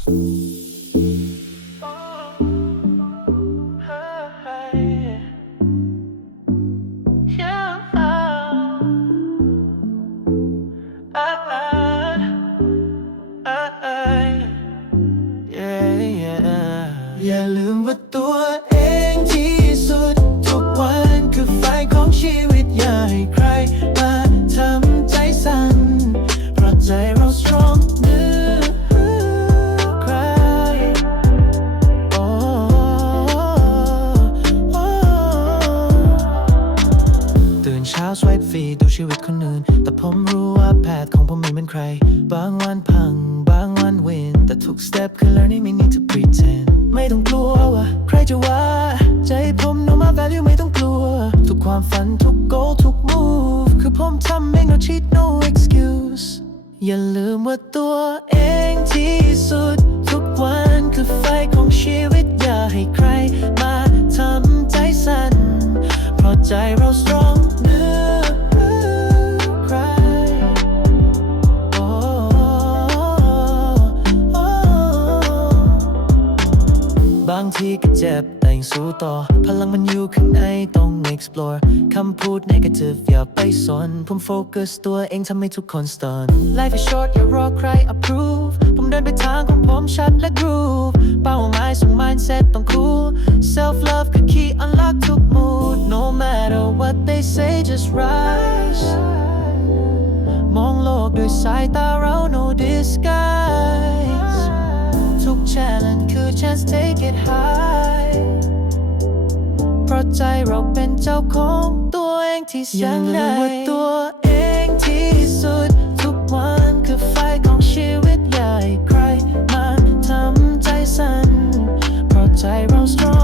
อย่าลืมว่า ตื่นเช้าสว p ฟีดูชีวิตคนอื่น แต่ผมรู้ว่าแพทของผมไม่เหมือนใคร บางวันพัง บางวันวิน แต่ทุก step คือ learning ไม่ need to pretend ไม่ต้องกลัวว่า ใครจะว่า ใจผม no my value ไม่ต้องกลัว ทุกความฝันทุก goal ทุก move คือผมทำเอง no cheat no excuse อย่าลืมว่าตัวเองที่สุด ทุกวันคือไฟของชีวิตอย่าให้ใครางทีก็เจ็บแต่ยังสู้ต่อ พลังมันอยู่ข้างในต้อง explore คำพูด negative อย่าไปสน ผมโฟกัสตัวเองทำให้ทุกคน stun Life is short อย่ารอใคร approve ผมเดินไปทางของผมชัดและ groove เป้าหมายส่ง mindset ต้อง cool self love คือ key unlock ทุก mood no matter what they say just rise มองโลกด้วยสายตาเรา no disguise challenge คือ chance take it high เพราะใจเราเป็นเจ้าของตัวเองที่สั่งได้ว่าตัวเองที่สุด ทุกวันคือไฟของชีวิตใหญ่ใครมาทำใจสั่นเพราะใจเรา strong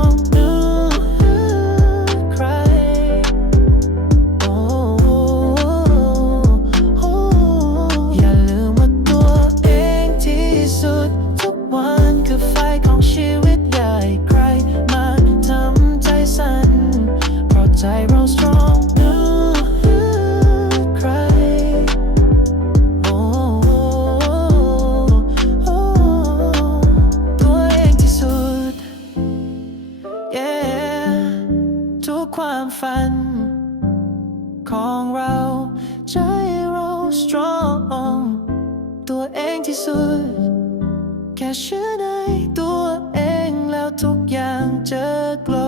ความฝัน ของเราใจเรา strong ตัวเองที่สุด แค่เชื่อในตัวเองแล้วทุกอย่างจะ glow